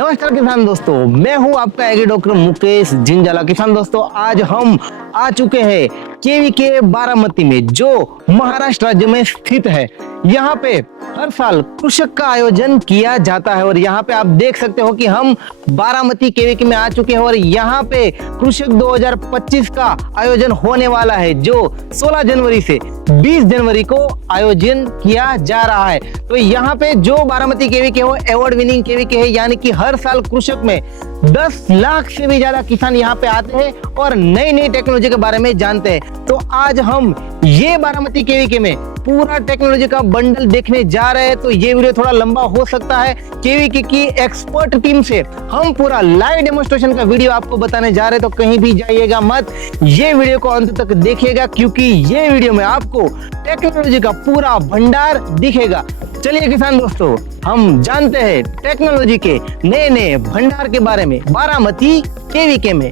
नमस्कार किसान दोस्तों, मैं हूं आपका एग्री डॉक्टर मुकेश जिंजाला। किसान दोस्तों, आज हम आ चुके हैं केवीके बारामती में, जो महाराष्ट्र राज्य में स्थित है। यहाँ पे हर साल कृषक का आयोजन किया जाता है और यहाँ पे आप देख सकते हो कि हम बारामती केवीके में आ चुके हैं और यहाँ पे कृषक 2025 का आयोजन होने वाला है, जो 16 जनवरी से 20 जनवरी को आयोजन किया जा रहा है। तो यहाँ पे जो बारामती केवीके हो अवार्ड विनिंग केवीके है, यानी कि हर साल कृषक में 10 लाख से भी ज्यादा किसान यहाँ पे आते हैं और नई नई टेक्नोलॉजी के बारे में जानते हैं। तो आज हम ये बारामती केवीके में पूरा टेक्नोलॉजी का बंडल देखने जा रहे हैं। तो ये वीडियो थोड़ा लंबा हो सकता है। केवीके की एक्सपर्ट टीम से हम पूरा लाइव डेमोन्स्ट्रेशन का वीडियो आपको बताने जा रहे हैं, तो कहीं भी जाइएगा मत, ये वीडियो को अंत तक देखिएगा, क्योंकि ये वीडियो में आपको टेक्नोलॉजी का पूरा भंडार दिखेगा। चलिए किसान दोस्तों, हम जानते हैं टेक्नोलॉजी के नए नए भंडार के बारे में बारामती केवीके में।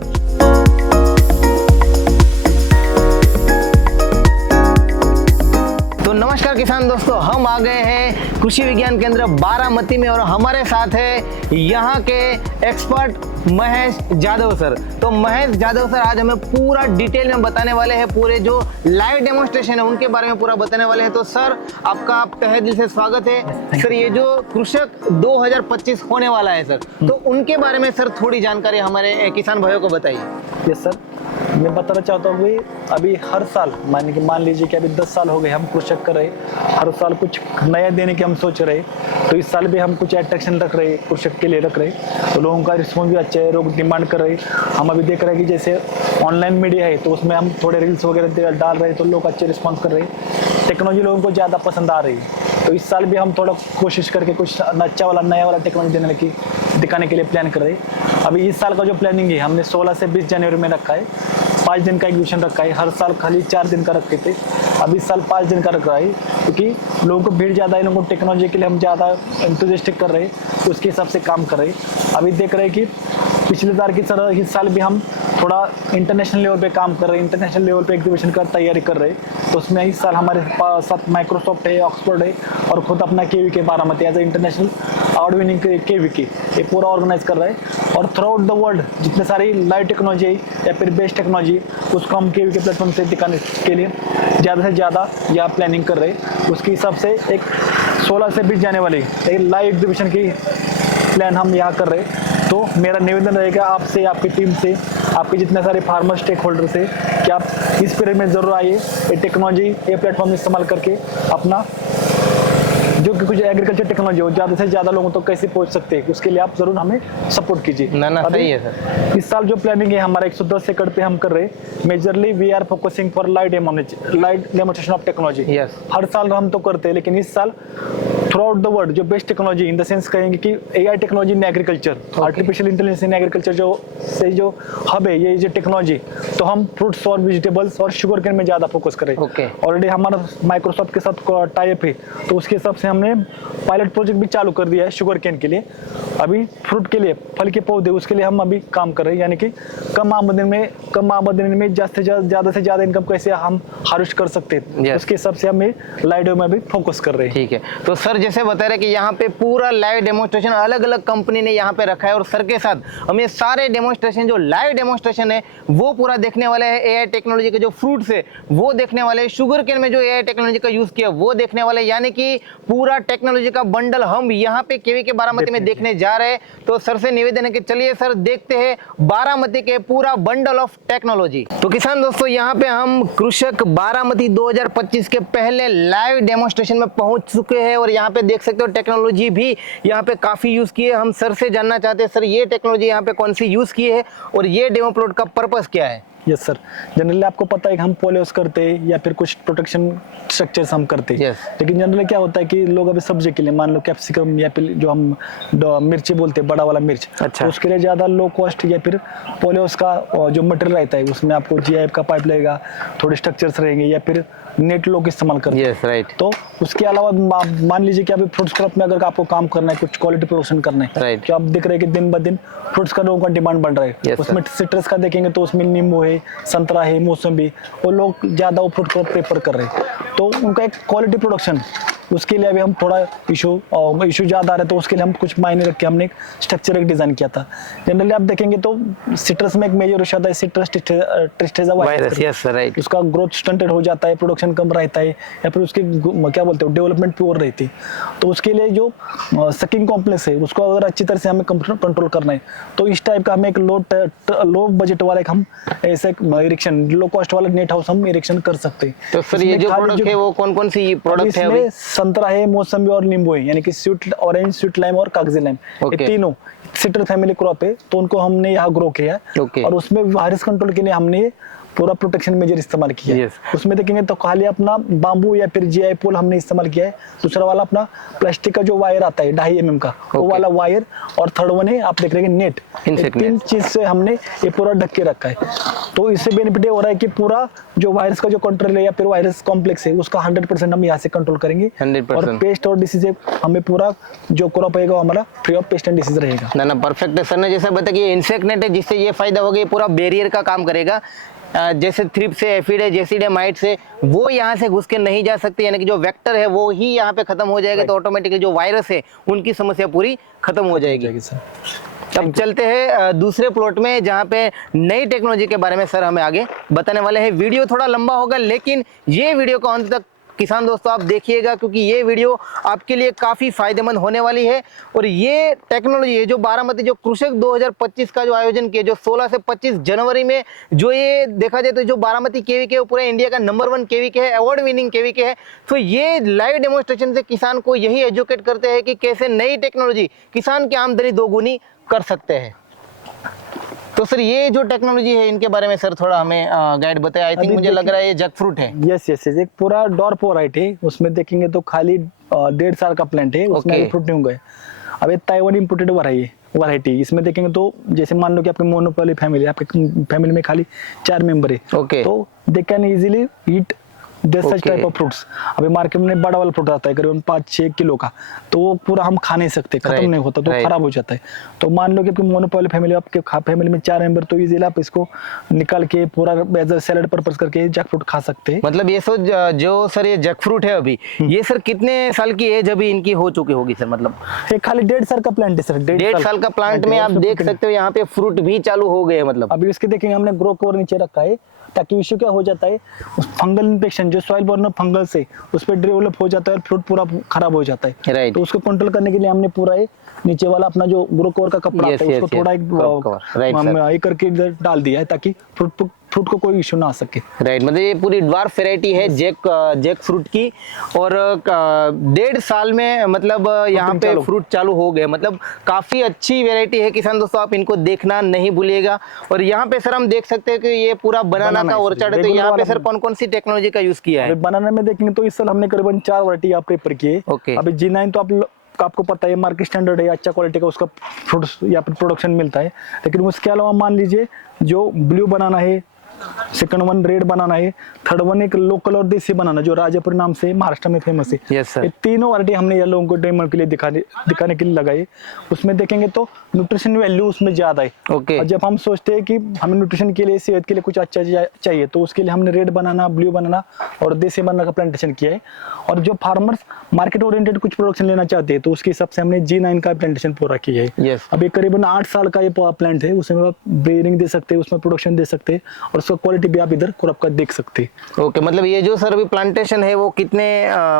तो नमस्कार किसान दोस्तों, हम आ गए हैं कृषि विज्ञान केंद्र बारामती में और हमारे साथ है यहाँ के एक्सपर्ट महेश जादव सर। तो महेश जादव सर आज हमें पूरा डिटेल में बताने वाले हैं, पूरे जो लाइव डेमोन्स्ट्रेशन है उनके बारे में पूरा बताने वाले हैं। तो सर आपका तहे दिल से स्वागत है। सर ये जो कृषक 2025 होने वाला है सर, तो उनके बारे में सर थोड़ी जानकारी हमारे किसान भाइयों को बताइए। यस सर, मैं बताना चाहता हूँ कि अभी हर साल मान लीजिए कि अभी 10 साल हो गए हम कृषक कर रहे, हर साल कुछ नया देने की हम सोच रहे। तो इस साल भी हम कुछ अट्रैक्शन रख रहे, कृषक के लिए रख रहे। तो लोगों का रिस्पॉन्स भी अच्छा है, लोग डिमांड कर रहे। हम अभी देख रहे हैं कि जैसे ऑनलाइन मीडिया है तो उसमें हम थोड़े रील्स वगैरह डाल रहे, तो लोग अच्छे रिस्पॉन्स कर रहे। टेक्नोलॉजी लोगों को ज़्यादा पसंद आ रही। तो इस साल भी हम थोड़ा कोशिश करके कुछ अच्छा वाला नया वाला टेक्नोलॉजी देने की दिखाने के लिए प्लान कर रहे। अभी इस साल का जो प्लानिंग है हमने 16 से 20 जनवरी में रखा है। 5 दिन का एग्जीबिशन रखा है। हर साल खाली 4 दिन का रखे थे, अब इस साल 5 दिन का रख रहा है, क्योंकि लोगों को भीड़ ज़्यादा है। लोगों को टेक्नोलॉजी के लिए हम ज़्यादा एंथुसियास्टिक कर रहे हैं, तो उसके हिसाब से काम कर रहे हैं। अभी देख रहे हैं कि पिछले साल की तरह इस साल भी हम थोड़ा इंटरनेशनल लेवल पे काम कर रहे हैं, इंटरनेशनल लेवल पे एग्जीबिशन का तैयारी कर रहे हैं। तो उसमें इस साल हमारे साथ माइक्रोसॉफ्ट है, ऑक्सफोर्ड है और खुद अपना KVK Baramati as a international award winning KVK ये पूरा ऑर्गेनाइज कर रहा है। और थ्रू आउट द वर्ल्ड जितने सारी लाइव टेक्नोलॉजी या फिर बेस्ट टेक्नोलॉजी उसको हम केवीके प्लेटफॉर्म से दिखाने के लिए ज़्यादा से ज़्यादा यहाँ प्लानिंग कर रहे हैं। उसके हिसाब से एक 16 से 20 जाने वाली एक लाइव एग्जीबिशन की प्लान हम यहाँ कर रहे हैं। तो मेरा निवेदन रहेगा आपसे, आपकी टीम से, आपके जितने सारे फार्मर स्टेक होल्डर से, कि आप इस पीरियड में ज़रूर आइए। ये टेक्नोलॉजी ये प्लेटफॉर्म इस्तेमाल करके अपना जो कि कुछ एग्रीकल्चर टेक्नोलॉजी हो ज़्यादा से ज़्यादा लोगों तक कैसे पहुंच सकते हैं, उसके लिए आप ज़रूर हमें सपोर्ट कीजिए। ना सही है सर। इस साल जो प्लानिंग है हमारा 110 एकड़ पे हम कर रहे हैं। Majorly we are focusing for live demonstration of technology. हर साल हम तो करते हैं, लेकिन इस साल थ्रू आउट द वर्ल्ड जो best technology in the sense कहेंगे कि AI technology in agriculture, artificial intelligence in agriculture जो हब है ये जो टेक्नोलॉजी, तो हम फ्रूट्स और वेजिटेबल्स और शुगर केन में ज़्यादा फोकस करें। ऑलरेडी हमारा माइक्रोसॉफ्ट के साथ टाई अप है, तो उसके हिसाब से हमने पायलट प्रोजेक्ट भी चालू कर दिया है शुगर केन के लिए। अभी फ्रूट के लिए, फल के पौधे, उसके लिए हम अभी काम कर रहे हैं, यानी कि कम आमदनी में ज़्यादा से ज़्यादा इनकम कैसे हम हार्वेस्ट कर सकते हैं, उसके हिसाब से हमें लाइव में भी फोकस कर रहे हैं। ठीक है, तो सर जैसे बता रहे कि यहाँ पे पूरा लाइव डेमोन्स्ट्रेशन अलग अलग कंपनी ने यहाँ पे रखा है और सर के साथ हमें सारे डेमोन्स्ट्रेशन जो लाइव डेमोन्स्ट्रेशन है वो पूरा देखने वाले हैं। एआई टेक्नोलॉजी के जो फ्रूट्स है वो देखने वाले हैं, शुगर केन में जो एआई टेक्नोलॉजी का यूज किया वो देखने वाले, यानी कि पूरा टेक्नोलॉजी का बंडल हम यहाँ पे केवीके बारामती में देखने जा रहे हैं। तो सर से निवेदन है कि चलिए सर देखते हैं बारामती के पूरा बंडल ऑफ टेक्नोलॉजी। तो किसान दोस्तों, यहाँ पे हम कृषक बारामती 2025 के पहले लाइव डेमोन्स्ट्रेशन में पहुंच चुके हैं और यहाँ पे देख सकते हो टेक्नोलॉजी भी यहाँ पे काफी यूज की है। हम सर से जानना चाहते हैं, सर ये टेक्नोलॉजी यहाँ पे कौन सी यूज की है और ये डेमो प्लॉट का पर्पस क्या है? यस सर, जनरली आपको पता है कि हम पोलियोस करते हैं या फिर कुछ प्रोटेक्शन स्ट्रक्चर्स हम करते हैं। लेकिन जनरली क्या होता है कि लोग अभी सब्जी के लिए, मान लो कैप्सिकम या फिर जो हम मिर्ची बोलते हैं, बड़ा वाला मिर्च, तो उसके लिए ज़्यादा लो कॉस्ट या फिर पोलियोस का जो मटेरियल रहता है उसमें आपको जीआईएफ का पाइप लगेगा, थोड़े स्ट्रक्चर्स रहेंगे या फिर नेट लोग इस्तेमाल करते हैं। तो उसके अलावा मान लीजिए कि अभी फ्रूट्स क्रॉप में अगर आपको काम करना है, कुछ क्वालिटी प्रोडक्शन करना है, तो आप देख रहे हैं कि दिन ब दिन फ्रूट्स का लोगों का डिमांड बढ़ रहा है। उसमें सिट्रस का देखेंगे तो उसमें नींबू है, संतरा है, मौसम्बी, वो लोग ज़्यादा वो फ्रूट क्रॉप प्रेफर कर रहे हैं। तो उनका एक क्वालिटी प्रोडक्शन उसके लिए अभी हम थोड़ा इशू ज़्यादा आ रहा है, तो उसके लिए हम कुछ मायने रख के हमने एक स्ट्रक्चर एक डिज़ाइन किया था। जनरली आप देखेंगे तो सिट्रस में एक मेजर इशू आता है सिट्रस ट्रिस्टेजा वायरस, यस राइट। उसका ग्रोथ स्टंटेड हो जाता है, प्रोडक्शन कम रहता है, या फिर उसकी क्या बोलते हो डेवलपमेंट प्योर रहती है। तो उसके लिए जो सकिंग कॉम्प्लेक्स है उसको अगर अच्छी तरह से हमें कंट्रोल करना है, तो इस टाइप का हमें एक लो बजट वाला एक हम ऐसे इरेक्शन लो कॉस्ट वाला नेट हाउस हम इरेक्शन कर सकते हैं। तो सर ये जो प्रोडक्ट है वो कौन कौन सी प्रोडक्ट है अभी? संतरा है, मौसमी और नींबू है, यानी कि स्वीट ऑरेंज, स्वीट लाइम और कागजी लाइम, ये तीनों सिट्रस फैमिली क्रॉप है, तो उनको हमने यहाँ ग्रो किया है। और उसमें वायरस कंट्रोल के लिए हमने पूरा प्रोटेक्शन मेजर इस्तेमाल किया है। उसमें देखेंगे तो खाली अपना बांबू या फिर जीआई पोल हमने इस्तेमाल किया है, दूसरा वाला अपना प्लास्टिक का जो वायर आता है 2.5 mm का वो वाला वायर, और थर्ड वन है आप देख रहे हैं नेट। तीन चीज से हमने ये पूरा ढक के रखा है। तो इससे बेनिफिट ये हो रहा है कि पूरा जो वायरस का जो कंट्रोल है या फिर वायरस कॉम्प्लेक्स है उसका 100% हम यहाँ से कंट्रोल करेंगे। 100%। और पेस्ट और डिसीज हमें पूरा जो क्रॉप रहेगा हमारा free of paste and disease रहेगा। ना परफेक्ट है सर ने जैसा बताया कि इंसेक्ट नेट है, जिससे ये फायदा होगा, ये पूरा बैरियर का काम करेगा। जैसे थ्रिप्स है, एफिड है, जेसिड है, माइट्स है, वो यहाँ से घुस के नहीं जा सकते, यानी कि जो वेक्टर है वो ही यहाँ पे खत्म हो जाएगा। तो ऑटोमेटिकली जो वायरस है उनकी समस्या पूरी खत्म हो जाएगी। अब चलते हैं दूसरे प्लॉट में, जहाँ पे नई टेक्नोलॉजी के बारे में सर हमें आगे बताने वाले हैं। वीडियो थोड़ा लंबा होगा, लेकिन ये वीडियो को अंत तक किसान दोस्तों आप देखिएगा, क्योंकि ये वीडियो आपके लिए काफ़ी फायदेमंद होने वाली है। और ये टेक्नोलॉजी है जो बारामती जो कृषक 2025 का जो आयोजन किया, जो 16 से 25 जनवरी में, जो ये देखा जाए तो जो बारामती केवीके पूरे इंडिया का नंबर 1 केवीके है, अवार्ड विनिंग केवीके है। तो ये लाइव डेमोन्स्ट्रेशन से किसान को यही एजुकेट करते हैं कि कैसे नई टेक्नोलॉजी किसान की आमदनी दोगुनी कर सकते हैं। तो सर ये जो टेक्नोलॉजी है इनके बारे में सर थोड़ा हमें गाइड बताएं। आई थिंक मुझे लग रहा है ये जैक फ्रूट है। यस एक पूरा डॉर्फ वैरायटी है। उसमें देखेंगे तो खाली 1.5 साल का प्लांट है, उसमें फ्रूट नहीं होंगे। अब ये ताइवान इंपोर्टेड वैरायटी, इसमें देखेंगे तो जैसे मान लो कि आपकी मोनोपोली फैमिली, आपकी फैमिली में खाली 4 मेंबर है, तो they can easily eat such type of fruits. अभी मार्केट में बड़ा वाला फ्रूट आता है करीबन 5-6 किलो का, तो वो पूरा हम खा नहीं सकते, खत्म नहीं होता, तो खराब हो जाता है। तो मान लो कि आपकी मोनोपोली फैमिली, आपके फैमिली में 4 मेंबर, तो इजीली आप इसको निकाल के पूरा एज अ सैलेड पर्पस करके जैक फ्रूट खा सकते हैं। मतलब ये जो सर ये जैक फ्रूट है अभी, ये सर कितने साल की एज अभी इनकी हो चुकी होगी सर? मतलब ये खाली 1.5 साल का प्लांट है सर। 1.5 साल का प्लांट में आप देख सकते हो यहाँ पे फ्रूट भी चालू हो गए। मतलब अभी इसके देखेंगे हमने ग्रो कवर नीचे रखा है, ताकि इश्यू क्या हो जाता है, फंगल इन्फेक्शन जो सॉइल बोर्न फंगल से उस पर डेवलप हो जाता है और फ्रूट पूरा खराब हो जाता है। तो उसको कंट्रोल करने के लिए हमने पूरा नीचे वाला अपना जो ग्रो कवर का कपड़ा आता है उसको थोड़ा एक करके इधर डाल दिया है, ताकि फ्रूट को कोई इश्यू ना आ सके। राइट, मतलब ये पूरी ड्वार्फ वैरायटी है जैक फ्रूट की, और 1.5 साल में मतलब यहाँ पे फ्रूट चालू हो गए। मतलब काफी अच्छी वैरायटी है किसान दोस्तों, आप इनको देखना नहीं भूलिएगा। और यहाँ पे सर हम देख सकते हैं कि ये पूरा बनाना का ऑर्चर्ड है। तो यहाँ पे सर कौन कौन सी टेक्नोलॉजी का यूज किया है? बनाना में देखेंगे तो इस साल हमने करीबन 4 वैरायटी आप प्रेफर किए। अभी G9 तो आपको पता है मार्केट स्टैंडर्ड है, अच्छा क्वालिटी का उसका फ्रूट्स या फिर प्रोडक्शन मिलता है। लेकिन उसके अलावा मान लीजिए जो ब्लू बनाना है, सेकंड वन रेड बनाना है, थर्ड वन एक लोकल और देसी बनाना जो राजापुर नाम से महाराष्ट्र में फेमस है। ये तीनों वैरायटी हमने ये लोगों को डेमो के लिए दिखाने के लिए लगाई। उसमें देखेंगे तो न्यूट्रिशन वैल्यू उसमें ज्यादा है। और जब हम सोचते हैं कि हमें न्यूट्रिशन के लिए, सेहत के लिए कुछ अच्छा चाहिए, तो उसके लिए हमने रेड बनाना, ब्लू बनाना और देसी बनाना का प्लांटेशन किया है। और जो फार्मर्स मार्केट ओरिएंटेड कुछ प्रोडक्शन लेना चाहते हैं, तो उसके हिसाब से हमने G9 का प्लांटेशन पूरा किया है। अभी करीबन 8 साल का ये प्लांट है, उसमें आप ब्रीडिंग दे सकते हैं, उसमें प्रोडक्शन दे सकते हैं, और उसका क्वालिटी भी आप इधर क्रॉप का देख सकते हैं। ओके, मतलब ये जो सर अभी प्लांटेशन है वो कितने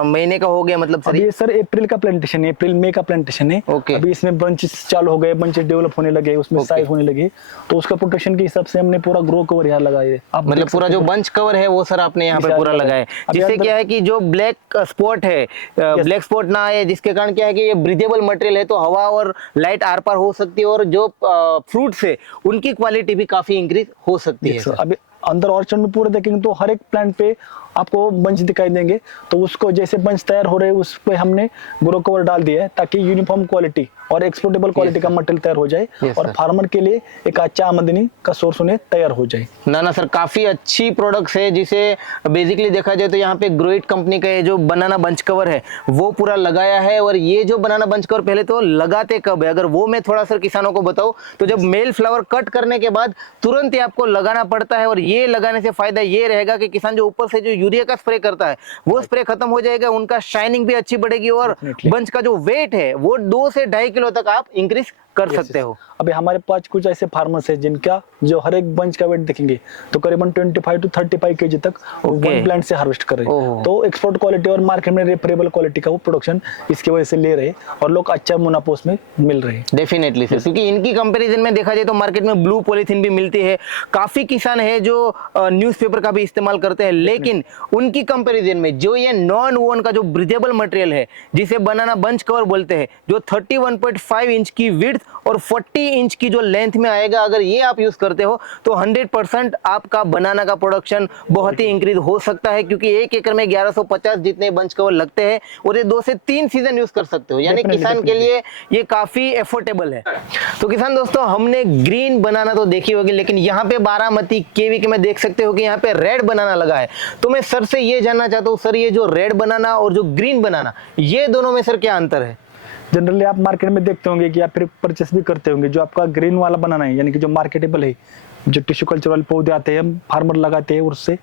महीने का हो गया? मतलब सर ये सर अप्रैल का प्लांटेशन है, अप्रैल मई का प्लांटेशन है। अभी इसमें बंचेस चालू हो गए, बंचेस डेवलप होने लगे, उसमें साइज होने लगे, तो उसका प्रोटेक्शन के हिसाब से हमने पूरा ग्रो कवर यहाँ लगाया है। आप मतलब पूरा जो बंच कवर है वो सर आपने यहाँ पे पूरा लगाया है, जिससे क्या है कि जो ब्लैक स्पॉट है, ब्लैक स्पॉट ना आए, जिसके कारण क्या है कि ये ब्रीदेबल मटेरियल है, तो हवा और लाइट आर पार हो सकती है, और जो फ्रूट्स है उनकी क्वालिटी भी काफी इंक्रीज हो सकती है। अभी अंदर ऑर्चर्ड में पूरे देखेंगे तो हर एक प्लांट पे आपको बंच दिखाई देंगे, तो उसको जैसे बंच तैयार हो रहे हैं उस पे हमने ग्रो कवर डाल दिया है, ताकि यूनिफॉर्म क्वालिटी और एक्सपोर्टेबल क्वालिटी का मटेरियल तैयार हो जाए, और फार्मर के लिए एक अच्छा आमदनी का सोर्स उन्हें तैयार हो जाए। ना सर, काफी अच्छी प्रोडक्ट्स है, जिसे बेसिकली देखा जाए तो यहाँ पे ग्रोइट कंपनी का जो बनाना बंच कवर है वो पूरा लगाया है। और ये जो बनाना बंच कवर पहले तो लगाते कब है, अगर वो मैं थोड़ा सर किसानों को बताऊं, तो जब मेल फ्लावर कट करने के बाद तुरंत ही आपको लगाना पड़ता है। और ये लगाने से फायदा ये रहेगा कि किसान जो ऊपर से जो यूरिया का स्प्रे करता है वो स्प्रे खत्म हो जाएगा, उनका शाइनिंग भी अच्छी बढ़ेगी और Definitely. बंच का जो वेट है वो 2 से 2.5 किलो तक आप इंक्रीज कर सकते हो। अभी हमारे पास कुछ ऐसे फार्मर्स हैं जिनका जो हर एक बंच का वेट देखेंगे तो करीबन 25 to 35 केजी तक वन प्लांट से हार्वेस्ट कर रहे ओह। हैं। तो एक्सपोर्ट क्वालिटी और मार्केट में रेफरेबल क्वालिटी का वो प्रोडक्शन इसकी वजह से ले रहे हैं और लोग अच्छा मुनाफा उसमें मिल रहे हैं। डेफिनेटली सर, क्योंकि इनकी कंपैरिजन में देखा जाए तो मार्केट में ब्लू पॉलीथीन भी मिलती है, काफी किसान है जो न्यूज़पेपर का भी इस्तेमाल करते हैं, लेकिन उनकी कंपैरिजन में जो ये नॉन वोन का जो ब्रीदेबल मटेरियल है जिसे बनाना बंच कवर बोलते हैं, जो 31.5 इंच की विड्थ और 40 इंच की जो लेंथ में आएगा, अगर ये आप यूज करते हो तो 100% आपका बनाना का प्रोडक्शन बहुत ही इंक्रीज हो सकता है, क्योंकि 1 एकड़ में 1150 जितने बंच कवर लगते हैं और ये 2 से 3 सीजन यूज कर सकते हो, यानी किसान के लिए ये काफी एफोर्डेबल है। तो किसान दोस्तों, हमने ग्रीन बनाना तो देखी होगी, लेकिन यहाँ पे बारामती केवीके में देख सकते हो कि यहाँ पे रेड बनाना लगा है। तो मैं सर से ये जानना चाहता हूँ, सर ये जो रेड बनाना और जो ग्रीन बनाना, ये दोनों में सर क्या अंतर है? जनरली आप मार्केट में देखते होंगे कि आप फिर परचेस भी करते होंगे, जो आपका ग्रीन वाला बनाना है यानी कि जो मार्केटेबल है, जो टिश्यू कल्चर वाले पौधे आते हैं, हम फार्मर लगाते हैं और उससे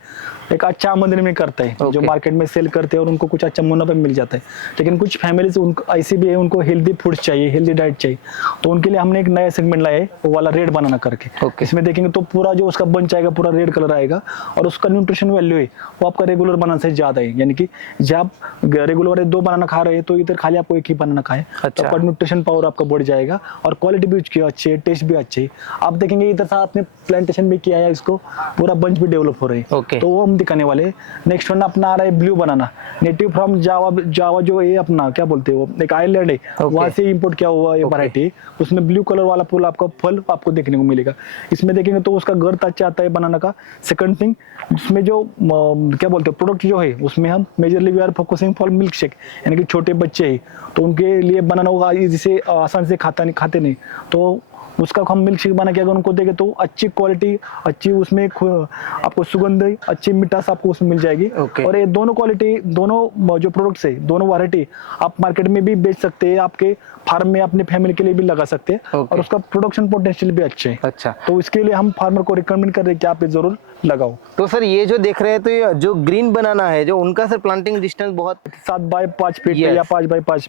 एक अच्छा आमदनी में करता है, जो मार्केट में सेल करते हैं और उनको कुछ अच्छा मुनाफा मिल जाता है। लेकिन कुछ फैमिलीज उनको ऐसी भी है, उनको हेल्दी फूड्स चाहिए, हेल्दी डाइट चाहिए, तो उनके लिए हमने एक नया सेगमेंट लाया है, वो वाला रेड बनाना करके। इसमें देखेंगे तो पूरा जो उसका बंच आएगा पूरा रेड कलर आएगा और उसका न्यूट्रिशन वैल्यू है वो आपका रेगुलर बनाना से ज्यादा है, यानी कि जब आप रेगुलर 2 बनाना खा रहे हैं तो इधर खाली आपको एक ही बनाना खाए, तो आपका न्यूट्रिशन पावर आपका बढ़ जाएगा और क्वालिटी भी उसकी अच्छी है, टेस्ट भी अच्छी है। आप देखेंगे इधर से आपने प्लांटेशन भी किया है, इसको पूरा बंच भी डेवलप हो रहे हैं, तो वो हम दिखाने वाले। नेक्स्ट वन अपना आ रहा है blue banana, native from Java जो ये अपना क्या बोलते हैं वो एक आइलैंड है, वहां से इंपोर्ट किया हुआ ये वैरायटी। उसमें ब्लू कलर वाला फूल आपका फल आपको देखने को मिलेगा। इसमें देखेंगे तो उसका गर्थ अच्छा आता है बनाना का। सेकंड थिंग, इसमें जो क्या बोलते हैं प्रोडक्ट जो है उसमें हम majorly we are focusing for milk shake, यानी कि छोटे बच्चे हैं तो उनके लिए बनाना होगा जिसे आसान से खाते नहीं, तो उसका हम मिल्क शेक बना के अगर उनको देंगे तो अच्छी क्वालिटी, अच्छी उसमें आपको सुगंध, अच्छी मिठास आपको उसमें मिल जाएगी। और ये दोनों क्वालिटी, दोनों जो प्रोडक्ट्स है, दोनों वैरायटी आप मार्केट में भी बेच सकते हैं, आपके फार्म में अपने फैमिली के लिए भी लगा सकते हैं और उसका प्रोडक्शन पोटेंशियल भी अच्छे है। अच्छा, तो इसके लिए हम फार्मर को रिकमेंड कर रहे हैं कि आप ये जरूर लगाओ। तो सर ये जो देख रहे हैं तो ये जो ग्रीन बनाना है, जो उनका सर प्लांटिंग डिस्टेंस बहुत 7 बाय 5 फीट या 5 बाय 5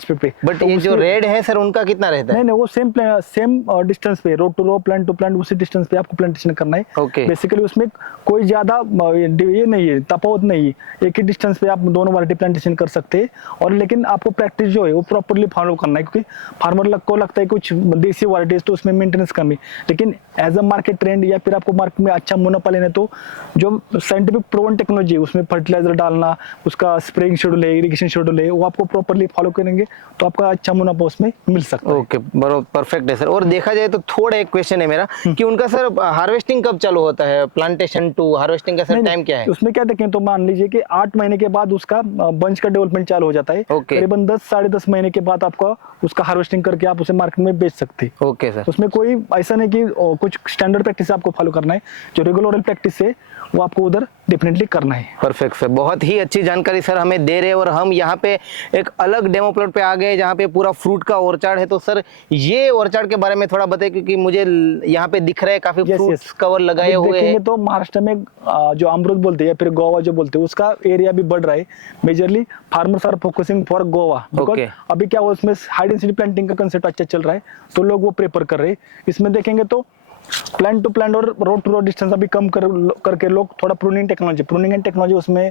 फीट पे। बट ये जो रेड है सर उनका कितना रहता है? नहीं, वो सेम डिस्टेंस पे, row to row, plant to plant, उसी डिस्टेंस पे आपको प्लांटेशन करना है। बेसिकली उसमें कोई ज्यादा ये नहीं है, तफावत नहीं है, एक ही डिस्टेंस पे आप दोनों वैरायटी प्लांटेशन कर सकते हैं। और लेकिन आपको प्रैक्टिस जो है वो प्रॉपर्ली फॉलो करना है, क्योंकि फार्मर को लगता है कुछ देसी वैरायटीज तो उसमें मेंटेनेंस कम है, लेकिन एज अ मार्केट ट्रेंड या फिर आपको मार्केट में अच्छा मुनाफा लेना तो जो साइंटिफिक प्रूवन टेक्नोलॉजी है उसमें फर्टिलाइजर डालना, उसका स्प्रेइंग शेड्यूल है, इरिगेशन शेड्यूल है, वो आपको प्रॉपर्ली फॉलो करेंगे तो आपका अच्छा मुनाफा उसमें मिल सकता है। ओके, बराबर, परफेक्ट है सर। और देखा जाए तो थोड़ा एक क्वेश्चन है मेरा कि उनका सर हार्वेस्टिंग कब चालू होता है, प्लांटेशन टू हार्वेस्टिंग का सर टाइम क्या है? उसमें क्या देखें तो मान लीजिए कि 8 महीने के बाद उसका बंच का डेवलपमेंट चालू हो जाता है, करीबन 10-10.5 महीने के बाद आपका उसका हार्वेस्टिंग करके आप उसे मार्केट में बेच सकते हैं। ओके सर, उसमें कोई ऐसा नहीं कि कुछ स्टैंडर्ड प्रैक्टिस आपको फॉलो करना है, जो रेगुलर प्रैक्टिस है वो आपको उधर डेफिनेटली करना है। परफेक्ट सर, बहुत ही अच्छी जानकारी सर हमें दे रहे हैं। और हम यहाँ पे एक अलग डेमो प्लॉट पे आ गए जहाँ पे पूरा फ्रूट का ऑर्चार्ड है। तो सर ये ऑर्चार्ड के बारे में थोड़ा बताइए, क्योंकि मुझे यहाँ पे दिख रहा है काफी फ्रूट्स कवर लगाए हुए हैं। तो महाराष्ट्र में जो अमरूद बोलते हैं या फिर गोवा जो बोलते हैं उसका एरिया भी बढ़ रहा है। Majorly farmers are focusing for guava, अभी क्या हुआ उसमें हाई डेंसिटी प्लांटिंग का कंसेप्ट अच्छा चल रहा है तो लोग वो प्रेफर कर रहे हैं। इसमें देखेंगे तो प्लांट टू प्लांट और रोड टू रोड डिस्टेंस अभी कम करके लोग थोड़ा प्रूनिंग एंड टेक्नोलॉजी उसमें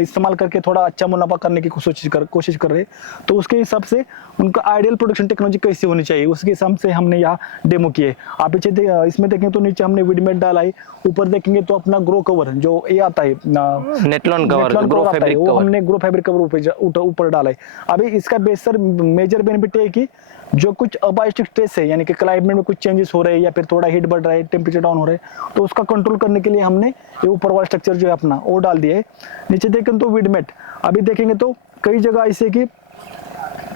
इस्तेमाल करके थोड़ा अच्छा मुनाफा करने की कोशिश कर रहे हैं। तो उसके हिसाब से उनका आइडियल प्रोडक्शन टेक्नोलॉजी कैसी होनी चाहिए उसके हिसाब से हमने यहाँ डेमो किए। आप इसमें देखेंगे तो नीचे हमने वीडमेट डाला है, ऊपर देखेंगे तो अपना ग्रो कवर जो ये आता है नेटलॉन कवर, वो हमने ग्रो फैब्रिक कवर ऊपर डाला है। अभी इसका बेसर मेजर बेनिफिट है कि जो कुछ अबायोटिक स्ट्रेस है, यानी कि क्लाइमेट में कुछ चेंजेस हो रहे हैं या फिर थोड़ा हीट बढ़ रहा है, टेम्परेचर डाउन हो रहा है, तो उसका कंट्रोल करने के लिए हमने ये ऊपर वाला स्ट्रक्चर जो है अपना वो डाल दिया है। नीचे देखें तो वीडमेट, अभी देखेंगे तो कई जगह ऐसे कि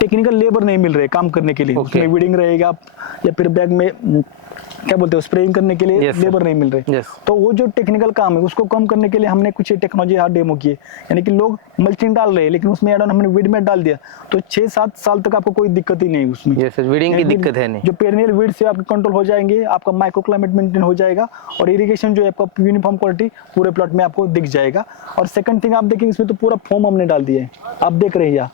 टेक्निकल लेबर नहीं मिल रहे काम करने के लिए। Okay. उसमें वीडिंग रहेगा या फिर बैग में क्या बोलते हैं स्प्रेइंग करने के लिए Yes, sir. लेबर नहीं मिल रहे। Yes. तो वो जो टेक्निकल काम है उसको कम करने के लिए हमने कुछ टेक्नोलॉजी यहाँ डेमो की है। यानी कि लोग मल्चिंग डाल रहे हैं लेकिन उसमें एड ऑन हमने वीड मैट डाल दिया, तो 6-7 साल तक आपको कोई दिक्कत ही नहीं उसमें। यस सर, वीडिंग की दिक्कत है नहीं। जो पेरिनियल वीड से आपके कंट्रोल हो जाएंगे, आपका माइक्रो क्लाइमेट मेंटेन हो जाएगा और इरिगेशन जो है आपका यूनिफॉर्म क्वालिटी पूरे प्लॉट में आपको दिख जाएगा। और सेकंड थिंग आप देखेंगे इसमें तो पूरा फोम हमने डाल दिया है, आप देख रहे हैं यहाँ।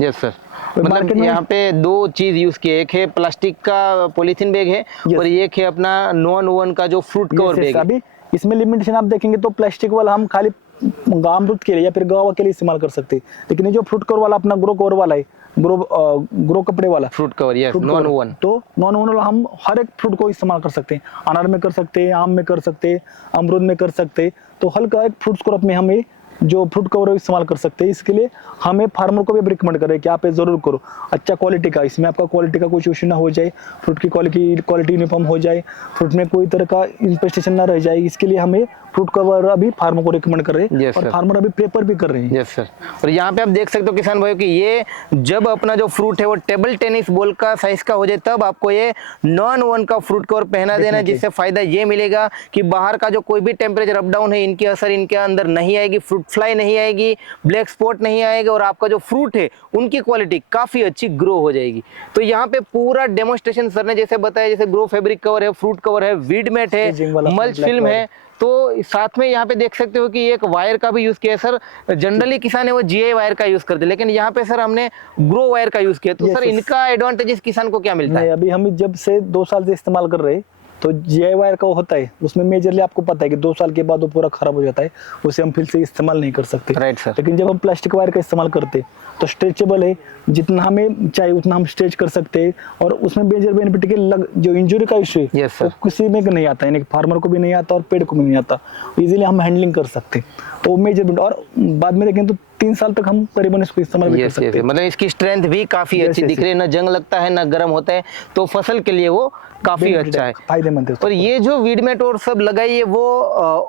यस सर, मार्केट मतलब में यहाँ पे दो चीज यूज की है, एक है प्लास्टिक का पॉलीथीन बैग है Yes. और एक है अपना नॉन ओवन का जो फ्रूट कवर बैग है। अभी इसमें लिमिटेशन आप देखेंगे तो प्लास्टिक वाला हम खाली अमरूद के लिए या फिर गावा के लिए इस्तेमाल कर सकते हैं, लेकिन ये जो फ्रूट कवर वाला अपना ग्रो कवर वाला है, ग्रो कपड़े वाला fruit cover, yes, fruit non cover, oven. तो नॉन ओवन वाला हम हर एक फ्रूट को इस्तेमाल कर सकते हैं। अनार में कर सकते हैं, आम में कर सकते हैं, अमरूद में कर सकते हैं। तो हल्का एक फ्रूट क्रॉप में हमें जो फ्रूट कवर इस्तेमाल कर सकते हैं। इसके लिए हमें फार्मर को भी रिकमेंड करें कि आप ये जरूर करो, अच्छा क्वालिटी का, इसमें आपका क्वालिटी का कोई इशू ना हो जाए, फ्रूट की क्वालिटी यूनिफॉर्म हो जाए, फ्रूट में कोई तरह का इन्फेस्टेशन ना रह जाए। इसके लिए हमें फ्रूट कवर अभी फार्मर को रिकमेंड कर रहे हैं। Yes, और sir. फार्मर अभी प्रेफर भी कर रहे हैं। यस सर, और यहाँ पे आप देख सकते हो किसान भाइयों कि ये जब अपना जो फ्रूट है वो टेबल टेनिस बॉल का साइज का हो जाए तब आपको ये नॉन ओवन का फ्रूट कवर पहना देना है, जिससे फायदा ये मिलेगा कि बाहर का जो कोई भी टेम्परेचर अप डाउन है इनकी असर इनके अंदर नहीं आएगी, फ्रूट फ्लाई नहीं आएगी, ब्लैक स्पॉट नहीं आएगा और आपका जो फ्रूट है उनकी क्वालिटी काफी अच्छी ग्रो हो जाएगी। तो यहाँ पे पूरा डेमोन्स्ट्रेशन सर ने जैसे बताया, जैसे ग्रो फैब्रिक कवर है, फ्रूट कवर है, वीड मैट है, Staging वाला मल्च black फिल्म wire। है, तो साथ में यहाँ पे देख सकते हो कि एक वायर का भी यूज किया है सर। जनरली किसान है वो जीआई वायर का यूज करते हैं, लेकिन यहाँ पे सर हमने ग्रो वायर का यूज किया। तो Yes, सर yes. इनका एडवांटेजेस किसान को क्या मिलता नहीं, है? अभी हम जब से 2 साल से इस्तेमाल कर रहे हैं तो जीआई वायर का वो होता है, उसमें मेजरली आपको पता है कि 2 साल के बाद वो पूरा खराब हो जाता है, उसे हम फिर से इस्तेमाल नहीं कर सकते। Right sir. लेकिन जब हम प्लास्टिक वायर का इस्तेमाल करते हैं तो स्ट्रेचेबल है, जितना हमें चाहिए उतना हम स्ट्रेच कर सकते हैं। और उसमें मेजर बेनिफिट के जो इंजरी का इशू है Yes, sir. वो किसी में नहीं आता, यानी कि फार्मर को भी नहीं आता और पेड़ को भी नहीं आता, इजीली हम हैंडलिंग कर सकते हैं। तो मेजर बेनिफिट, और बाद में देखें तो 3 साल तक हम करीबन इसको इस्तेमाल भी कर यस सकते यस, हैं। मतलब इसकी स्ट्रेंथ भी काफी Yes, अच्छी yes, दिख रही है, ना जंग लगता है ना गर्म होता है, तो फसल के लिए वो काफी Benefit अच्छा है। फायदेमंद है। और ये जो वीड मैट और सब लगाई है वो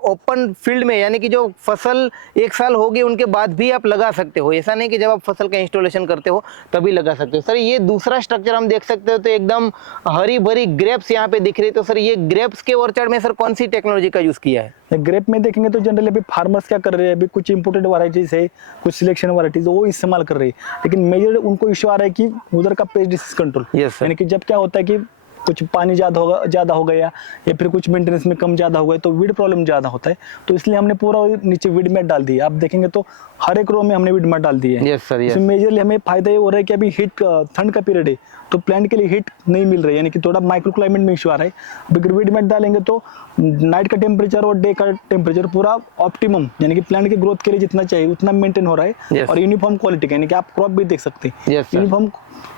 ओपन फील्ड में, यानी कि जो फसल 1 साल हो गई उनके बाद भी आप लगा सकते हो, ऐसा नहीं कि जब आप फसल का इंस्टॉलेशन करते हो तभी लगा सकते हो। सर ये दूसरा स्ट्रक्चर हम देख सकते हो तो एकदम हरी भरी ग्रेप्स यहाँ पे दिख रही है। तो सर ये ग्रेप्स के ऑर्चर्ड में सर कौन सी टेक्नोलॉजी का यूज किया है? ग्रेप में देखेंगे तो जनरली अभी फार्मर्स क्या कर रहे हैं, अभी कुछ इंपोर्टेड वैरायटीज है, कुछ सिलेक्शन वैरायटीज वो इस्तेमाल कर रहे हैं, लेकिन मेजर उनको इशू आ रहा है कि उधर का paste disease control. Yes, sir. यानी कि जब क्या होता है कि कुछ पानी ज़्यादा हो गया या फिर कुछ मेंटेनेंस में कम ज़्यादा हो गया तो वीड प्रॉब्लम ज़्यादा होता है, तो इसलिए हमने पूरा नीचे वीड मैट डाल दिया। आप देखेंगे तो हर एक रो में हमने वीड मैट डाल दी है। Yes, sir, yes. इसमें मेजरली हमें फायदा ये हो रहा है कि अभी हीट ठंड का पीरियड है तो प्लांट के लिए हीट नहीं मिल रही है, यानी कि थोड़ा माइक्रो क्लाइमेट में इशू आ रहा है। अब अगर वीड मैट डालेंगे तो नाइट का टेम्परेचर और डे का टेम्परेचर पूरा ऑप्टिमम, यानी कि प्लांट के ग्रोथ के लिए जितना चाहिए उतना मेंटेन हो रहा है। Yes. और यूनिफॉर्म क्वालिटी का, यानी कि आप क्रॉप भी देख सकते हैं Yes, sir. यूनिफॉर्म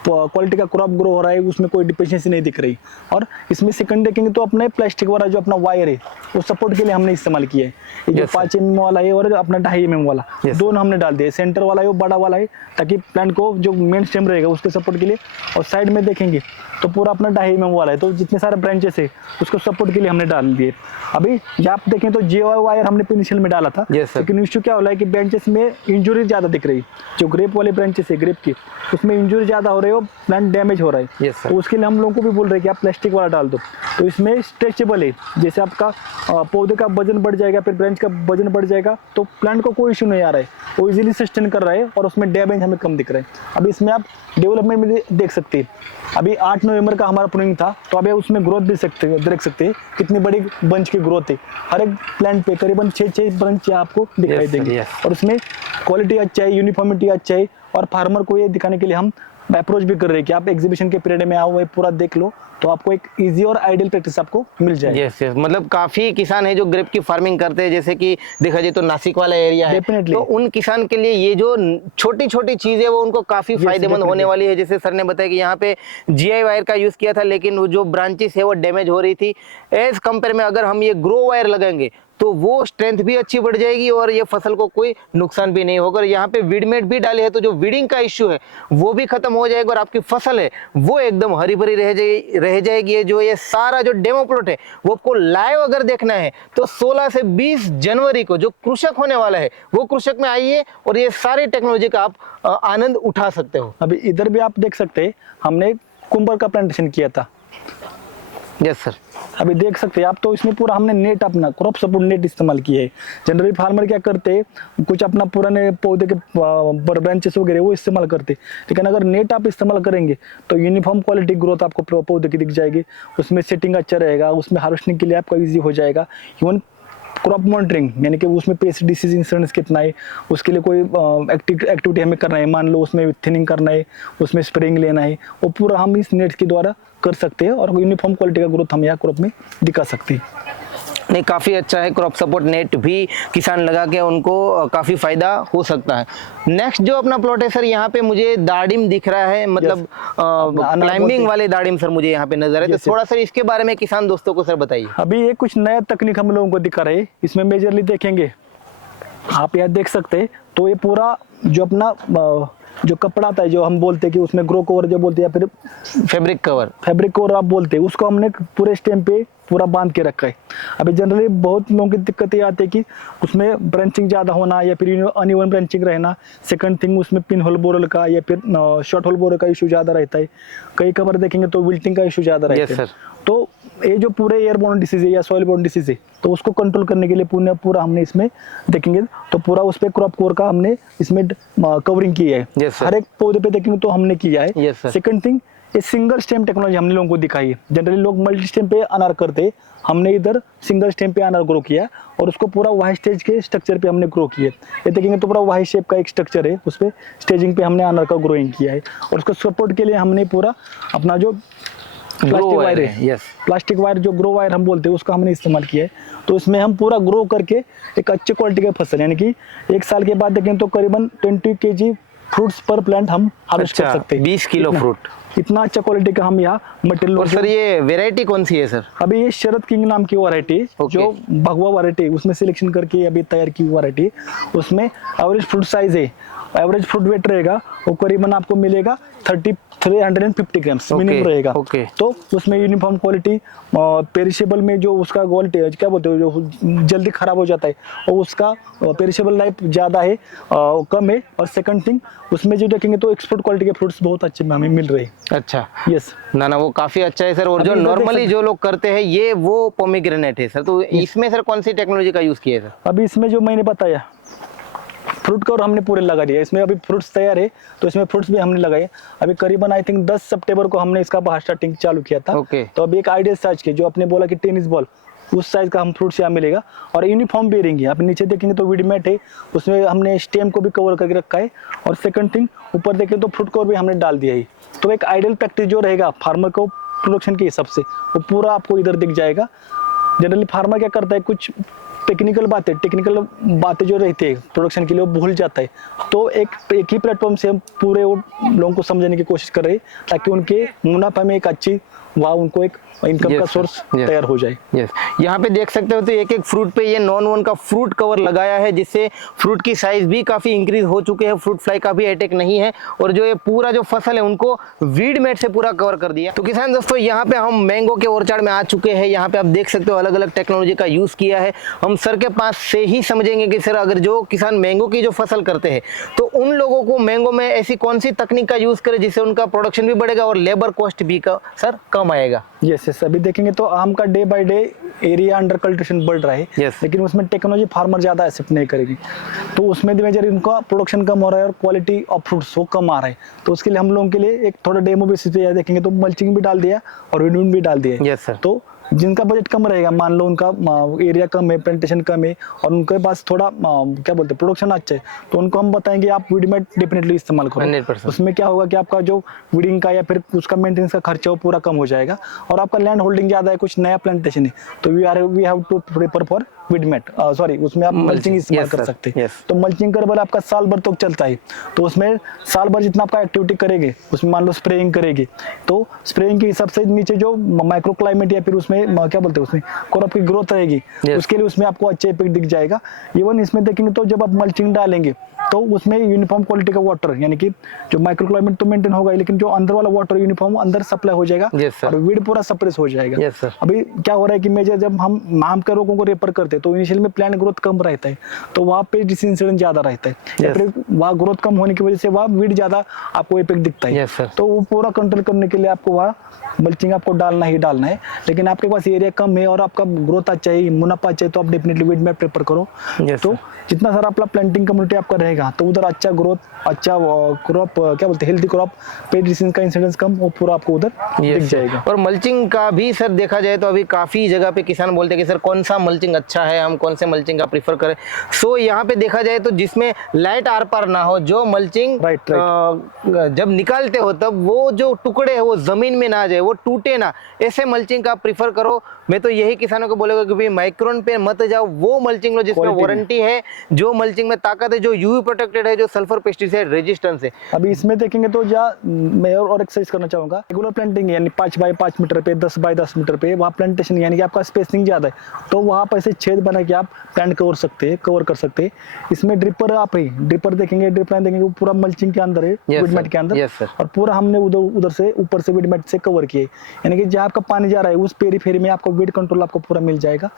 क्वालिटी का क्रॉप ग्रो हो रहा है, उसमें कोई डिफिशियंसी नहीं दिख रही। और इसमें सेकंड देखेंगे तो अपने प्लास्टिक वाला जो अपना वायर है वो सपोर्ट के लिए हमने इस्तेमाल किया है। ये जो Yes, sir. 5 mm वाला है और अपना 2.5 mm वाला, Yes, दोनों हमने डाल दिए। सेंटर वाला है वो बड़ा वाला है ताकि प्लांट को जो मेन स्टेम रहेगा उसके सपोर्ट के लिए, और साइड में देखेंगे तो पूरा अपना 2.5 mm वाला है, तो जितने सारे ब्रांचेस है उसको सपोर्ट के लिए हमने डाल दिए। अभी ये आप देखें तो जीओ वायर हमने इनिशियल में डाला था, Yes, sir. लेकिन इश्यू क्या हो रहा है कि ब्रांचेस में इंजुरी ज़्यादा दिख रही है, जो ग्रेप वाले ब्रांचेस है ग्रेप की उसमें इंजुरी ज़्यादा हो रही है और प्लांट डैमेज हो रहा है। Yes, sir. तो उसके लिए हम लोगों को भी बोल रहे हैं कि आप प्लास्टिक वाला डाल दो, तो इसमें स्ट्रेचेबल है, जैसे आपका पौधे का वजन बढ़ जाएगा फिर ब्रांच का वजन बढ़ जाएगा तो प्लांट को कोई इशू नहीं आ रहा है, वो इजीली सस्टेन कर रहा है और उसमें डैमेज हमें कम दिख रहा है। अभी इसमें आप डेवलपमेंट में देख सकते हैं, अभी 8 नवंबर का हमारा प्रूनिंग था तो अभी उसमें ग्रोथ भी देख सकते हैं कितनी बड़ी बंच की ग्रोथ है। हर एक प्लांट पे करीबन 6 ब्रांच आपको दिखाई Yes, sir, देंगे। yes. और उसमें क्वालिटी अच्छा है, यूनिफॉर्मिटी अच्छा है, और फार्मर को ये दिखाने के लिए हम अप्रोच भी कर रहे हैं कि आप एग्जीबिशन के पीरियड में आओ, वो पूरा देख लो तो आपको एक इजी और आइडियल प्रैक्टिस आपको मिल जाएगी। यस यस, मतलब काफी किसान है जो ग्रेप की फार्मिंग करते हैं, जैसे कि देखा जाए तो नासिक वाला एरिया है, Definitely. तो उन किसान के लिए ये जो छोटी छोटी चीजें वो उनको काफी फायदेमंद definitely. होने वाली है। जैसे सर ने बताया कि यहाँ पे जीआई वायर का यूज किया था, लेकिन वो जो ब्रांचेस है वो डैमेज हो रही थी, एज कंपेयर में अगर हम ये ग्रो वायर लगाएंगे तो वो स्ट्रेंथ भी अच्छी बढ़ जाएगी और ये फसल को कोई नुकसान भी नहीं होगा। और यहाँ पे वीडमेट भी डाले है तो जो वीडिंग का इश्यू है वो भी खत्म हो जाएगा और आपकी फसल है वो एकदम हरी भरी रह रह जाएगी। जो ये सारा जो डेमो प्लॉट है वो आपको लाइव अगर देखना है तो 16 से 20 जनवरी को जो कृषक होने वाला है वो कृषक में आइए और ये सारी टेक्नोलॉजी का आप आनंद उठा सकते हो। अभी इधर भी आप देख सकते हैं, हमने कुंबर का प्लांटेशन किया था। Yes sir. अभी देख सकते हैं आप, तो इसमें पूरा हमने नेट, अपना क्रॉप सपोर्ट नेट इस्तेमाल किया है। जनरली फार्मर क्या करते हैं, कुछ अपना पुराने पौधे के ब्रांचेस वगैरह वो इस्तेमाल करते, लेकिन अगर नेट आप इस्तेमाल करेंगे तो यूनिफॉर्म क्वालिटी ग्रोथ आपको पौधे की दिख जाएगी, उसमें सेटिंग अच्छा रहेगा, उसमें हार्वेस्टिंग के लिए आपका ईजी हो जाएगा। इवन क्रॉप मॉनिटरिंग, यानी कि उसमें पेस्ट डिसीज इंश्योरेंस कितना है, उसके लिए कोई एक्टिविटी हमें करना है, मान लो उसमें थिनिंग करना है, उसमें स्प्रेइंग लेना है, वो पूरा हम इस नेट के द्वारा कर सकते हैं और यूनिफॉर्म क्वालिटी का ग्रोथ हम यहाँ क्रॉप में दिखा सकते हैं। नहीं, काफ़ी अच्छा है। क्रॉप सपोर्ट नेट भी किसान लगा के उनको काफ़ी फायदा हो सकता है। नेक्स्ट जो अपना प्लॉट है सर, यहाँ पे मुझे दाड़िम दिख रहा है, मतलब क्लाइंबिंग वाले दाड़िम सर मुझे यहाँ पे नजर है। तो थोड़ा सा इसके बारे में किसान दोस्तों को सर बताइए। अभी ये कुछ नया तकनीक हम लोगों को दिखा रहे हैं। इसमें मेजरली देखेंगे आप, यहाँ देख सकते हैं, तो ये पूरा जो अपना जो कपड़ा आता है, जो हम बोलते हैं कि उसमें ग्रो कवर जो बोलते हैं, या फिर फैब्रिक कवर आप बोलते हैं, उसको हमने पूरे स्टेम पे पूरा बांध के रखा है। अभी जनरली बहुत लोगों की दिक्कत ये आती है कि उसमें ब्रांचिंग ज़्यादा होना या फिर अनइवन ब्रांचिंग रहना। सेकंड थिंग, उसमें पिन होल बोरल का या फिर शॉर्ट होल बोरल का इशू ज़्यादा रहता है। कई कवर देखेंगे तो विल्टिंग का इशू ज़्यादा रहता है। तो ये जो पूरे एयरबोर्न डिसीज है या सॉइल बोर्न डिसीज है, तो उसको कंट्रोल करने के लिए पूरा हमने इसमें देखेंगे तो पूरा उस पर क्रॉप कवर का हमने इसमें कवरिंग की है। हर एक पौधे पे देखेंगे तो हमने किया है। सेकंड थिंग, ये सिंगल स्टेम टेक्नोलॉजी हमने लोगों को दिखाई है। जनरली लोग मल्टी स्टेम पे अनार करते, हमने इधर सिंगल स्टेम पे अनार ग्रो किया और उसको पूरा वाई स्टेज के स्ट्रक्चर पे हमने ग्रो किया। ये देखेंगे तो पूरा वाई शेप का एक स्ट्रक्चर है, उस पर स्टेजिंग पे हमने अनार का ग्रोइंग किया है। और उसको सपोर्ट के लिए हमने पूरा अपना जो प्लास्टिक वायर है, प्लास्टिक वायर जो ग्रो वायर हम बोलते हैं, उसका हमने इस्तेमाल किया है। तो इसमें हम पूरा ग्रो करके एक अच्छी क्वालिटी का फसल, यानी कि 1 साल के बाद देखें तो करीबन 20 kg फ्रूट्स पर प्लांट हम हार्वेस्ट कर सकते हैं। 20 किलो फ्रूट, इतना अच्छा क्वालिटी का हम यहाँ मटेरियल। और सर ये वेराइटी कौन सी है सर? अभी ये शरद किंग नाम की वैरायटी, जो भगवा वैरायटी, उसमें सिलेक्शन करके अभी तैयार की वैरायटी। उसमें एवरेज फ्रूट साइज है, एवरेज फ्रूट वेट रहेगा वो करीबन आपको मिलेगा 350 ग्राम्स मिनिमम रहेगा। तो उसमें यूनिफॉर्म क्वालिटी, पेरिशेबल में जो उसका क्वालिटी क्या बोलते हैं, जो जल्दी खराब हो जाता है, और उसका पेरिशेबल लाइफ ज़्यादा है, कम है। और सेकंड थिंग, उसमें जो देखेंगे तो एक्सपोर्ट क्वालिटी के फ्रूट्स बहुत अच्छे हमें मिल रहे हैं। अच्छा, यस ना वो काफी अच्छा है सर। और जो नॉर्मली जो लोग करते हैं ये वो पोमीग्रेनेट है सर, तो इसमें सर कौन सी टेक्नोलॉजी का यूज किया है सर? अभी इसमें जो मैंने बताया फ्रूट कवर हमने पूरे लगा दिया। इसमें अभी फ्रूट्स तैयार है, तो इसमें फ्रूट्स भी हमने लगाए। अभी करीबन आई थिंक 10 सितंबर को हमने इसका बाहर स्टार्टिंग चालू किया था। तो अभी एक आइडियल साइज के, जो आपने बोला कि टेनिस बॉल, उस साइज का हम फ्रूट्स यहाँ मिलेगा। और यूनिफॉर्म बेयरिंग है। आप नीचे देखेंगे तो वीडमेट है, उसमें हमने स्टेम को भी कवर करके रखा है। और सेकंड थिंग, ऊपर देखें तो फ्रूट कवर भी हमने डाल दिया है। तो एक आइडियल प्रैक्टिस जो रहेगा फार्मर को प्रोडक्शन के हिसाब से, वो पूरा आपको इधर दिख जाएगा। जनरली फार्मर क्या करता है, कुछ टेक्निकल बातें जो रहती है प्रोडक्शन के लिए, वो भूल जाता है। तो एक ही प्लेटफॉर्म से हम पूरे लोगों को समझाने की कोशिश कर रहे हैं, ताकि उनके मुनाफा में एक अच्छी उनको एक इनकम का सोर्स तैयार हो जाए। यहाँ पे देख सकते हो तो एक फ्रूट पे ये नॉन वन का फ्रूट कवर लगाया है, जिससे फ्रूट की साइज भी काफी इंक्रीज हो चुके हैं, फ्रूट फ्लाई का भी अटैक नहीं है, और जो ये पूरा जो फसल है उनको वीड मेट से पूरा कवर कर दिया। तो किसान दोस्तों, यहाँ पे हम मैंगो के ओरचार्ड में आ चुके हैं। यहाँ पे आप देख सकते हो अलग अलग टेक्नोलॉजी का यूज किया है। हम सर के पास से ही समझेंगे कि सर, अगर जो किसान मैंगो की जो फसल करते हैं, तो उन लोगों को मैंगो में ऐसी कौन सी तकनीक का यूज करे जिससे उनका प्रोडक्शन भी बढ़ेगा और लेबर कॉस्ट भी सर कम आएगा। यस, अभी देखेंगे तो आम का day by day area under cultivation बढ़ रहा है। लेकिन उसमें टेक्नोलॉजी फार्मर ज्यादा एक्सेप्ट नहीं करेगी, तो उसमें मेजर इनका प्रोडक्शन कम हो रहा है और क्वालिटी ऑफ फ्रूट्स वो कम आ रहा है। तो उसके लिए हम लोगों के लिए एक थोड़ा डेमो बेसिस पे देखेंगे तो मल्चिंग भी डाल दिया और विंडून भी डाल दिया। तो जिनका बजट कम रहेगा, मान लो उनका एरिया कम है, प्लांटेशन कम है, और उनके पास थोड़ा क्या बोलते हैं प्रोडक्शन अच्छा है, तो उनको हम बताएंगे आप वीडमेट डेफिनेटली इस्तेमाल करो। 100%। उसमें क्या होगा कि आपका जो वीडिंग का या फिर उसका मेंटेनेंस का खर्चा वो पूरा कम हो जाएगा, और आपका लैंड होल्डिंग ज़्यादा है, कुछ नया प्लांटेशन है, तो we have to prefer for weed mat, sorry उसमें आप मल्चिंग इस्तेमाल yes, कर sir. सकते हैं। Yes. तो मल्चिंग करबल आपका साल भर तक चलता है। तो उसमें साल भर जितना आपका एक्टिविटी करेंगे, उसमें मान लो स्प्रेइंग करेगी, तो स्प्रेइंग के हिसाब से नीचे जो माइक्रो क्लाइमेट या फिर उसमें क्या बोलते हैं उसमें क्रॉप की ग्रोथ रहेगी, Yes. उसके लिए उसमें आपको अच्छे इफेक्ट दिख जाएगा। इवन इसमें देखेंगे तो जब आप मल्चिंग डालेंगे तो उसमें यूनिफॉर्म क्वालिटी का वाटर, यानी कि जो माइक्रो क्लाइमेट तो मेंटेन होगा, लेकिन जो अंदर वाला वाटर यूनिफॉर्म अंदर सप्लाई हो जाएगा Yes, sir. और वीड पूरा सप्रेस हो जाएगा। Yes, sir. अभी क्या हो रहा है कि मेजर जब हम नाम के रोगों को रेफर करते हैं तो इनिशियल में प्लांट ग्रोथ कम रहता है, तो वहाँ पे डिसीज इंसिडेंट ज्यादा रहता है, या Yes. फिर वहाँ ग्रोथ कम होने की वजह से वहाँ वीड ज्यादा आपको इफेक्ट दिखता है। Yes, sir. तो वो पूरा कंट्रोल करने के लिए आपको वहाँ मल्चिंग आपको डालना ही डालना है। लेकिन आपके पास एरिया कम है और आपका ग्रोथ अच्छा है, मुनाफा अच्छा है, तो आप डेफिनेटली वीड मैप प्रेफर करो। Yes, तो sir. जितना सारा अपना प्लांटिंग कम्युनिटी आपका रहेगा तो उधर अच्छा ग्रोथ, अच्छा क्रॉप, क्या बोलते हैं हेल्थी क्रॉप, पेड डिसीज का इंसिडेंस कम, वो पूरा आपको उधर दिख Yes, sir. जाएगा। और मल्चिंग का भी सर देखा जाए तो अभी काफी जगह पे किसान बोलते हैं कि सर कौन सा मल्चिंग अच्छा है, हम कौन से मल्चिंग का प्रीफर करें। सो यहाँ पे देखा जाए तो जिसमें लाइट आर पार ना हो, जो मल्चिंग Right. जब निकालते हो तब वो जो टुकड़े है वो जमीन में ना जाए, वो टूटे ना, ऐसे मल्चिंग का प्रीफर करो। मैं तो यही किसानों को बोलेगा कि भाई माइक्रोन पे मत जाओ, वो मल्चिंग लो जिसमें Quality में। वारंटी है, जो मल्चिंग में ताकत है, जो यूवी प्रोटेक्टेड है, जो सल्फर पेस्टिसाइड रेजिस्टेंस है। अभी इसमें देखेंगे तो मैं और एक्सरसाइज करना चाहूंगा। रेगुलर प्लांटिंग यानी 5 बाय 5 मीटर पे, 10 बाय 10 मीटर पे वहाँ प्लांटेशन, यानी कि आपका स्पेसिंग ज्यादा है, तो वहाँ पर ऐसे छेद बना के आप प्लांट कवर कर सकते हैं। इसमें ड्रिपर आप ही ड्रिपर देखेंगे, ड्रिप लाइन देखेंगे, वो पूरा मल्चिंग के अंदर है, Yes, वीड sir. मैट के अंदर। Yes, sir. और पूरा हमने उधर से ऊपर से वीड मैट से कवर किए, यानी कि जहाँ आपका पानी जा रहा है उस पेरीफेरी में आपको वीड कंट्रोल आपको पूरा मिल जाएगा।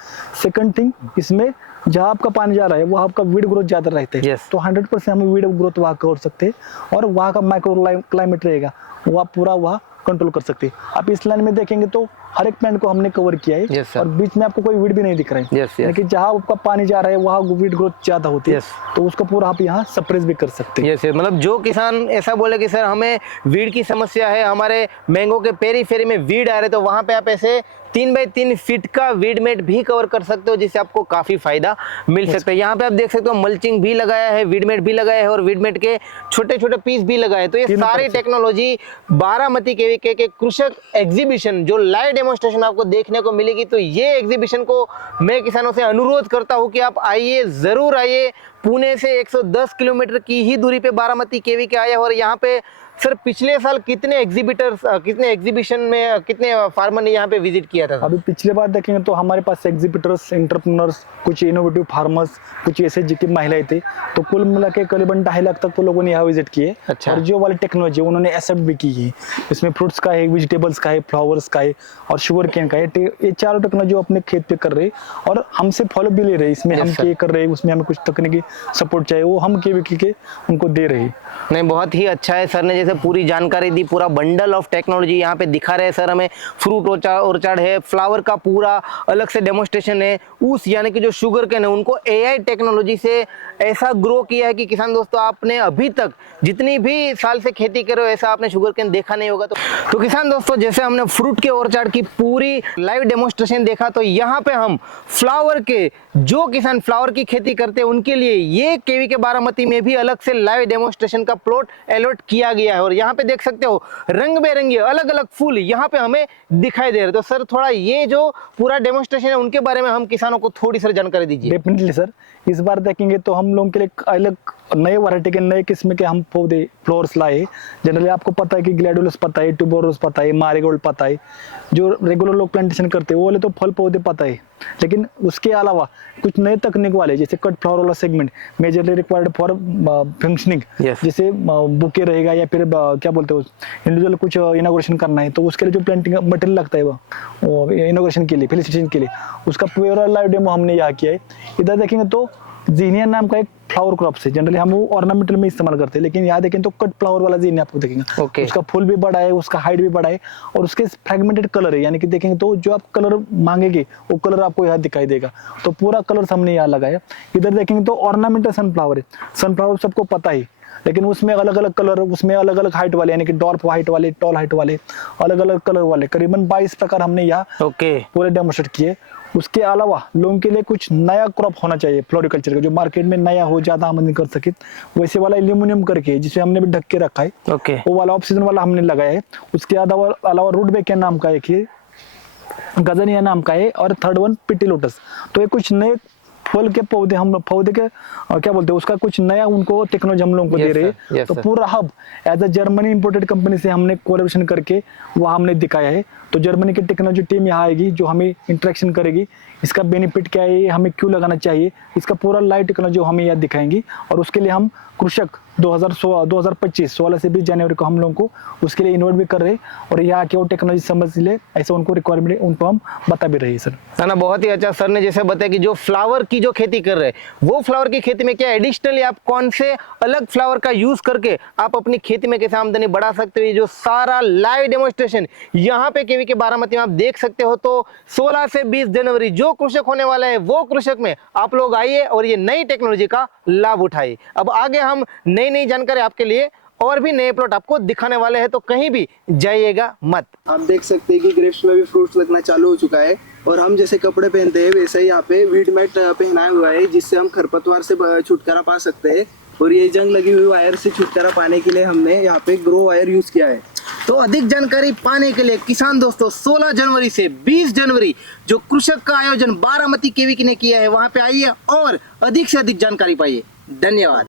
सेकंड थिंग, इसमें जहाँ आपका पानी जा रहा है वहाँ आपका वीड ग्रोथ ज्यादा रहते हैं। Yes. तो 100% हम वीड ग्रोथ वहाँ कर सकते हैं और वहाँ का माइक्रो क्लाइमेट रहेगा, वहाँ पूरा वहाँ कंट्रोल कर सकते हैं। आप इस लाइन में देखेंगे तो हर एक प्लांट को हमने कवर किया है। Yes, sir. और बीच में आपको कोई वीड भी नहीं दिख रहा है। Yes, yes. यानी कि जहाँ आपका पानी जा रहा है वहाँ वीड ग्रोथ ज्यादा होती है, Yes. तो उसको पूरा आप यहाँ सप्रेस भी कर सकते हैं। यस, मतलब जो किसान ऐसा बोले कि सर हमें वीड की समस्या है, हमारे मैंगो के पेरी में वीड आ रहे, तो वहां पे आप ऐसे 3 बाय 3 फीट का वीड मैट भी कवर कर सकते हो, जिससे आपको काफी फायदा मिल सकता है। यहाँ पे आप देख सकते हो मल्चिंग भी लगाया है, वीड मैट भी लगाया है और वीड मैट के छोटे छोटे पीस भी लगाए हैं। तो ये तीनों सारी तरफ से। टेक्नोलॉजी बारामती केवीके के कृषक एग्जीबिशन जो लाइव डेमोन्स्ट्रेशन आपको देखने को मिलेगी, तो ये एग्जीबिशन को मैं किसानों से अनुरोध करता हूँ कि आप आइए, जरूर आइए। पुणे से 110 किलोमीटर की ही दूरी पे बारामती केवीके आया। और यहाँ पे सर पिछले साल कितने एग्जीबिशन में कितने फार्मर ने यहाँ पे विजिट किया था? अभी पिछले बार देखेंगे तो हमारे पास एग्जीबिटर्स, एंटरप्रेन्योर्स, कुछ इनोवेटिव फार्मर्स, कुछ ऐसे की महिलाएं थे, तो कुल मिला के करीबन 2.5 लाख तक तो लोगों ने यहाँ विजिट किए। अच्छा। और जो वाली टेक्नोलॉजी उन्होंने एक्सेप्ट भी की है, इसमें फ्रूट्स का है, वेजिटेबल्स का है, फ्लावर्स का है और शुगर केन का है। ये चारों टेक्नोलॉजी अपने खेत पे कर रहे और हमसे फॉलो भी ले रहे। इसमें हम क्या कर रहे हैं, उसमें हमें कुछ तकनीकी सपोर्ट चाहिए, वो हम केवीके के उनको दे रहे। नहीं, बहुत ही अच्छा है। सर ने जैसे पूरी जानकारी दी, पूरा बंडल ऑफ टेक्नोलॉजी यहाँ पे दिखा रहे हैं सर हमें। फ्रूट ऑर्चार्ड है, फ्लावर का पूरा अलग से डेमोन्स्ट्रेशन है, ऊस यानी कि जो शुगर केन है उनको एआई टेक्नोलॉजी से ऐसा ग्रो किया है कि किसान दोस्तों आपने अभी तक जितनी भी साल से खेती कर रहे हो ऐसा आपने शुगर केन देखा नहीं होगा। तो किसान दोस्तों जैसे हमने फ्रूट के ऑर्चार्ड की पूरी लाइव डेमोन्स्ट्रेशन देखा, तो यहाँ पे हम फ्लावर के जो किसान फ्लावर की खेती करते हैं उनके लिए ये केवीके बारामती में भी अलग से लाइव डेमोन्स्ट्रेशन का प्लॉट अलॉट किया गया है। और यहाँ पे देख सकते हो रंग बेरंगी अलग अलग फूल यहाँ पे हमें दिखाई दे रहे। तो सर थोड़ा ये जो पूरा डेमोन्स्ट्रेशन है उनके बारे में हम किसानों को थोड़ी सी जानकारी दीजिए। डेफिनेटली सर, इस बार देखेंगे तो हम लोगों के लिए अलग नए वैरायटी के नए किस्म के हम पौधे फ्लोर्स लाए। जनरली आपको पता है कि ग्लैडियोलस पता है, ट्यूबरोज पता है, मैरीगोल्ड पता है, जो रेगुलर लोग प्लांटेशन करते हैं वो वाले तो फल पौधे पता है। लेकिन उसके अलावा कुछ नए तकनीक वाले जैसे कट फ्लावर वाला segment majorly required for functioning, जैसे बुके रहेगा या फिर क्या बोलते हो इंडिविजुअल कुछ इनॉग्रेशन करना है, तो उसके लिए जो प्लांटिंग मटेरियल लगता है वो इनॉग्रेशन के लिए, फेलिसिटेशन के लिए, उसका पूरा लाइव डेमो हमने यहाँ किया है। इधर देखेंगे तो जीनिया नाम का एक फ्लावर क्रॉप से, जनरली हम वो ऑर्नामेंटल में इस्तेमाल करते हैं, लेकिन यहाँ देखें तो कट फ्लावर वाला जीनिया आपको देखेंगे। Okay. उसका फूल भी बड़ा है, उसका हाइट भी बड़ा है और उसके फ्रेगमेंटेड कलर है, यानी कि देखेंगे तो जो आप कलर मांगेंगे वो कलर आपको यहाँ दिखाई देगा। तो पूरा कलर हमने यहाँ लगाया। इधर देखेंगे तो ऑर्नामेंटल सनफ्लावर है। सनफ्लावर सबको पता ही, लेकिन उसमें अलग अलग कलर, उसमें अलग अलग हाइट वाले, यानी कि डॉर्फ हाइट वाले, टॉल हाइट वाले, अलग अलग कलर वाले, करीबन 22 प्रकार हमने यहाँ पूरे डेमोन्स्ट्रेट किए। उसके अलावा लोगों के लिए कुछ नया क्रॉप होना चाहिए फ्लोरिकल्चर का, जो मार्केट में नया हो, ज्यादा आमदनी कर सके, वैसे वाला एल्यूमिनियम करके जिसे हमने भी ढक के रखा है। वो वाला ऑक्सीजन वाला हमने लगाया है। उसके अलावा रूट बेक नाम का एक है, गजनिया नाम का है और थर्ड वन पिटी लोटस। तो ये कुछ नए फल के पौधे हम पौधे के क्या बोलते हैं उसका कुछ नया उनको टेक्नोलॉजी हम लोगों को दे Yes, रहे sir. हैं। Yes, तो sir. पूरा hub as a Germany imported company से हमने कोलैबोरेशन करके वो हमने दिखाया है। तो जर्मनी की टेक्नोलॉजी टीम यहाँ आएगी जो हमें इंटरेक्शन करेगी, इसका बेनिफिट क्या है, ये हमें क्यों लगाना चाहिए, इसका पूरा लाइव टेक्नोलॉजी हमें यहाँ दिखाएंगी। और उसके लिए हम कृषक 2025 से 20 जनवरी को हम लोगों को उसके लिए इन्वाइट भी कर रहे हैं और यहाँ के वो टेक्नोलॉजी समझ ले, ऐसे उनको रिक्वायरमेंट उनको हम बता भी रहे हैं सर। है ना, बहुत ही अच्छा। सर ने जैसे बताया कि जो फ्लावर की जो खेती कर रहे हैं वो फ्लावर की खेती में क्या एडिशनली आप कौन से अलग फ्लावर का यूज करके आप अपनी खेती में कैसे आमदनी बढ़ा सकते हो, ये जो सारा लाइव डेमोन्स्ट्रेशन यहाँ पे केवी के बारामती में आप देख सकते हो। तो 16 से 20 जनवरी जो कृषक होने वाला है वो कृषक में आप लोग आइए और ये नई टेक्नोलॉजी का लाभ उठाइए। अब आगे हम नई नई जानकारी आपके लिए और भी नए प्लॉट आपको दिखाने वाले हैं, तो कहीं भी जाइएगा मत। आप देख सकते हैं कि ग्रेप्स में भी फ्रूट्स लगना चालू हो चुका है और हम जैसे कपड़े पहनते हैं वैसे ही यहाँ पे वीड मैट पहनाया हुआ है जिससे हम खरपतवार से छुटकारा पा सकते हैं। और ये जंग लगी हुई वायर से छुटकारा पाने के लिए हमने यहाँ पे ग्रो वायर यूज किया है। तो अधिक जानकारी पाने के लिए किसान दोस्तों 16 जनवरी से 20 जनवरी जो कृषक का आयोजन बारामती केवी ने किया है वहां पे आइए और अधिक से अधिक जानकारी पाइए। धन्यवाद।